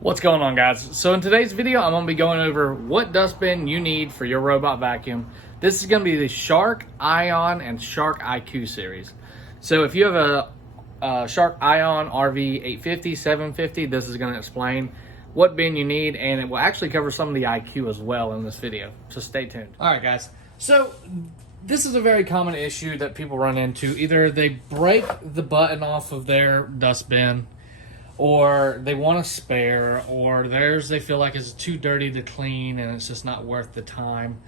What's going on, guys? So in today's video, I'm going to be going over what dustbin you need for your robot vacuum. This is going to be the Shark Ion and Shark IQ series. So if you have a Shark Ion RV 850, 750, this is going to explain what bin you need, and it will actually cover some of the IQ as well in this video. So stay tuned. All right, guys. So this is a very common issue that people run into. Either they break the button off of their dustbin, or they want a spare, or theirs they feel like it's too dirty to clean and it's just not worth the time.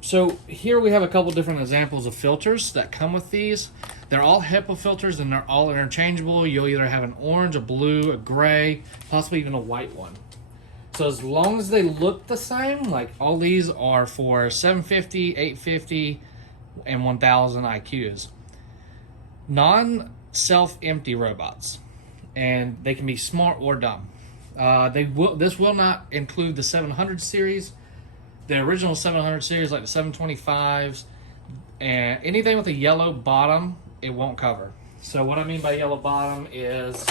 So here we have a couple different examples of filters that come with these. They're all HEPA filters and they're all interchangeable. You'll either have an orange, a blue, a gray, possibly even a white one. So as long as they look the same, like all these are for 750, 850, and 1000 IQs. Non-self-empty robots. And they can be smart or dumb. This will not include the 700 series, the original 700 series, like the 725s, and anything with a yellow bottom, it won't cover. So what I mean by yellow bottom is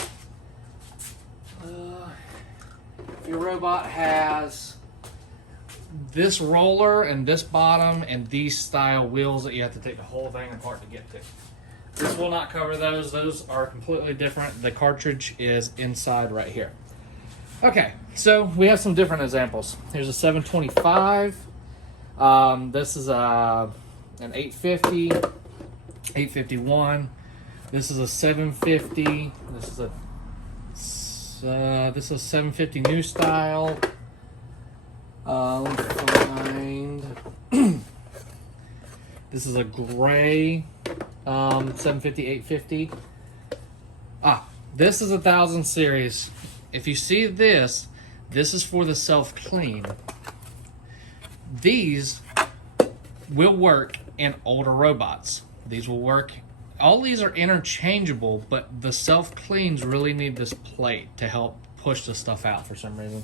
if your robot has this roller and this bottom and these style wheels that you have to take the whole thing apart to get to. This will not cover those. Those are completely different. The cartridge is inside right here. Okay, so we have some different examples. Here's a 725. This is an 850, 851. This is a 750. This is a 750 new style. Let me find. This is a gray 750, 850. This is 1000 series. If you see this is for the self-clean. These will work in older robots. These will work. All these are interchangeable, but the self-cleans really need this plate to help push the stuff out for some reason.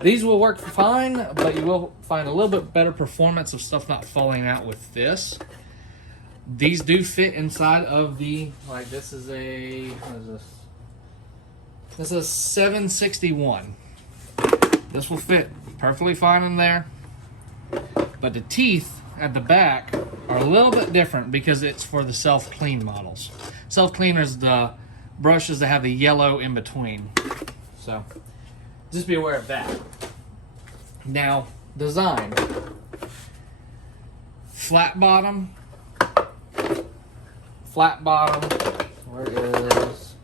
These will work fine, but you will find a little bit better performance of stuff not falling out with this. These do fit inside of the, like this is a, what is this? This is a 761. This will fit perfectly fine in there. But the teeth at the back are a little bit different because it's for the self-clean models. Self-clean is the brushes that have the yellow in between. So just be aware of that. Now, design. Flat bottom. Flat bottom, where is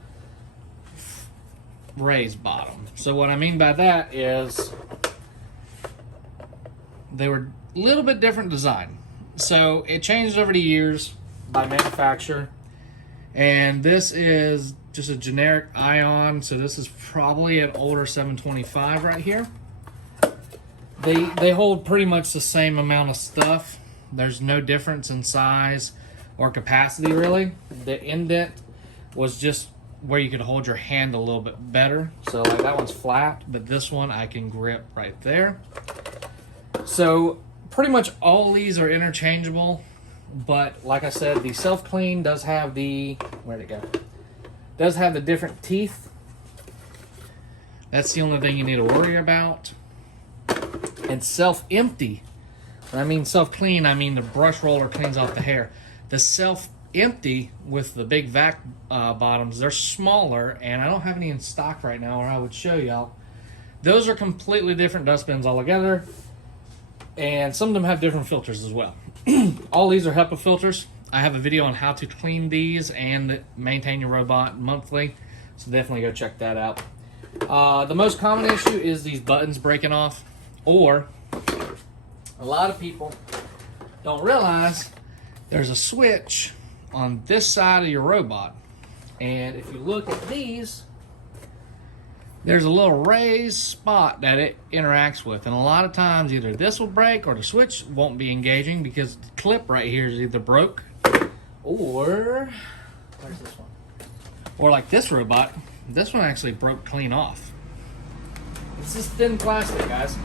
raised bottom? So what I mean by that is they were a little bit different design. So it changed over the years by manufacturer. And this is just a generic Ion. So this is probably an older 725 right here. They hold pretty much the same amount of stuff. There's no difference in size or capacity, really. The indent was just where you could hold your hand a little bit better. So like that one's flat, but this one I can grip right there. So pretty much all these are interchangeable, but like I said, the self-clean does have the, where'd it go? Does have the different teeth. That's the only thing you need to worry about. And self-empty. When I mean self-clean, I mean the brush roller cleans off the hair. The self-empty with the big vac bottoms, they're smaller, and I don't have any in stock right now, or I would show y'all. Those are completely different dustbins altogether, and some of them have different filters as well. All these are HEPA filters. I have a video on how to clean these and maintain your robot monthly, so definitely go check that out. The most common issue is these buttons breaking off, or a lot of people don't realize there's a switch on this side of your robot. And if you look at these, there's a little raised spot that it interacts with. And a lot of times either this will break or the switch won't be engaging because the clip right here is either broke or, where's this one? Or like this robot, this one actually broke clean off. It's just thin plastic, guys.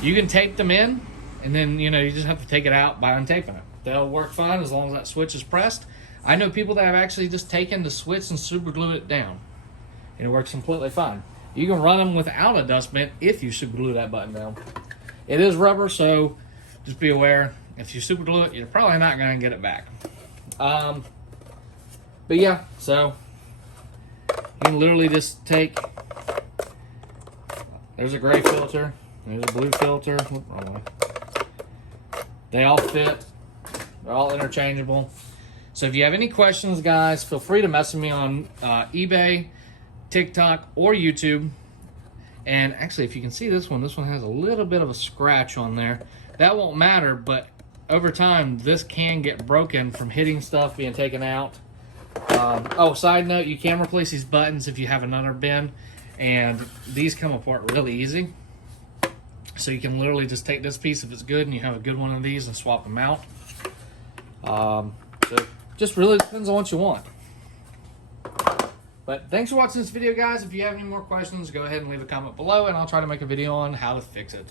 You can tape them in, and then, you just have to take it out by untaping it. They'll work fine as long as that switch is pressed. I know people that have actually just taken the switch and super glued it down, and it works completely fine. You can run them without a dust mitt if you super glue that button down. It is rubber, so just be aware. If you super glue it, you're probably not going to get it back. But yeah, so you can literally just take, there's a gray filter, there's a blue filter. Whoop, wrong way. They all fit. They're all interchangeable. So if you have any questions, guys, feel free to message me on eBay, TikTok, or YouTube. And actually, if you can see this one has a little bit of a scratch on there. That won't matter, but over time, this can get broken from hitting stuff, being taken out. Oh, side note, you can replace these buttons if you have another bin, and these come apart really easy. So you can literally just take this piece if it's good and you have a good one of these and swap them out. So just really depends on what you want. But thanks for watching this video, guys. If you have any more questions, go ahead and leave a comment below, and I'll try to make a video on how to fix it.